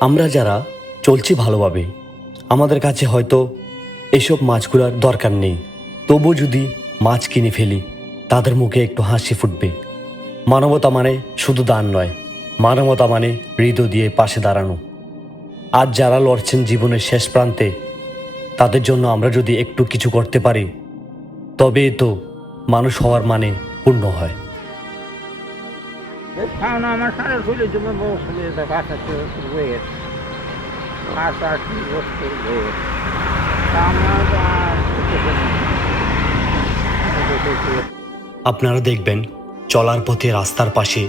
আমরা যারা চলছি ভালোভাবে, আমাদের কাছে হয়তো এসব মাছগুলোর দরকার নেই। তবু যদি মাছ কিনে ফেলি, তাদের মুখে একটু হাসি ফুটবে। মানবতা মানে শুধু দান নয়, মানবতা মানে হৃদয় দিয়ে পাশে দাঁড়ানো। আজ যারা লড়ছেন জীবনের শেষ প্রান্তে, তাদের জন্য আমরা যদি একটু কিছু করতে পারি তবে তো মানুষ হওয়ার মানে পূর্ণ হয়। খাওয়ানো আমার সারা শরীরে দেখ আশা ওয়েট আশা কি বস্তু ওয়েট আমার আর আপনারা দেখবেন, চলার পথে রাস্তার পাশে,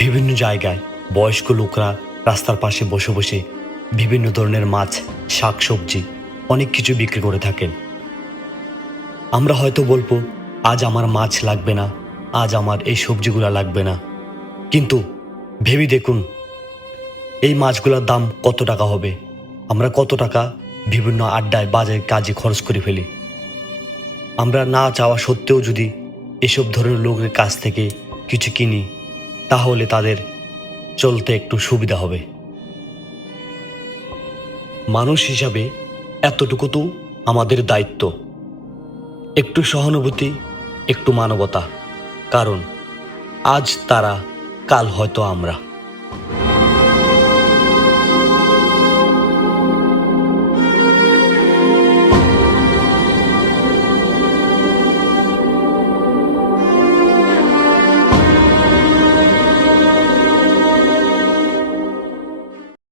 বিভিন্ন জায়গায় বয়স্ক লোকরা রাস্তার পাশে বসে বসে বিভিন্ন ধরনের মাছ, শাকসবজি, অনেক কিছু বিক্রি করে থাকেন। আমরা হয়তো বলব, আজ আমার মাছ লাগবে না, আজ আমার এই সবজিগুলো লাগবে না। কিন্তু ভেবে দেখুন, এই মাছগুলোর দাম কত টাকা হবে? আমরা কত টাকা বিভিন্ন আড্ডায়, বাজারে কাজে খরচ করে ফেলি? আমরা না চাওয়া সত্ত্বেও যদি এসব ধরনের লোকের কাছ থেকে কিছু কিনি, তাহলে তাদের চলতে একটু সুবিধা হবে। মানুষ হিসাবে এতটুকু তো আমাদের দায়িত্ব। একটু সহানুভূতি, একটু মানবতা। কারণ আজ তারা কাল হয়তো আমরা।